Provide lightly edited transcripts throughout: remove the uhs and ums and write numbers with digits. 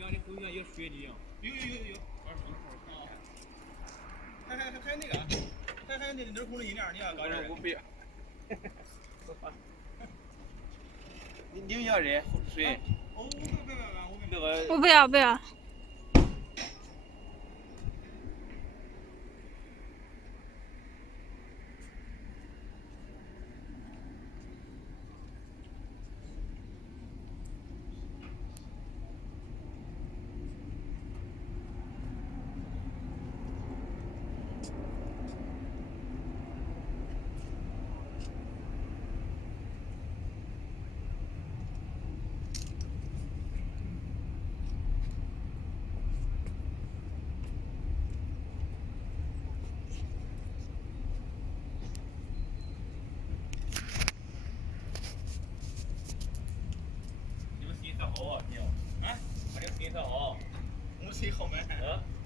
像你后院有水泥一样。有。还那个，还那镂空的阴凉，你要搞点。我不要。你要热水？哦，我不要。我谁好买？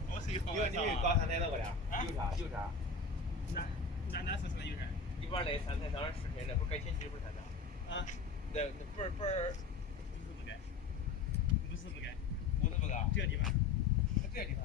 我谁好买？你刚才那个俩，有啥？那是啥有啥？你把那3台上视频，那不改前期不是3台？啊？那不是。不是不改，我都不改。这个地方。这个地方。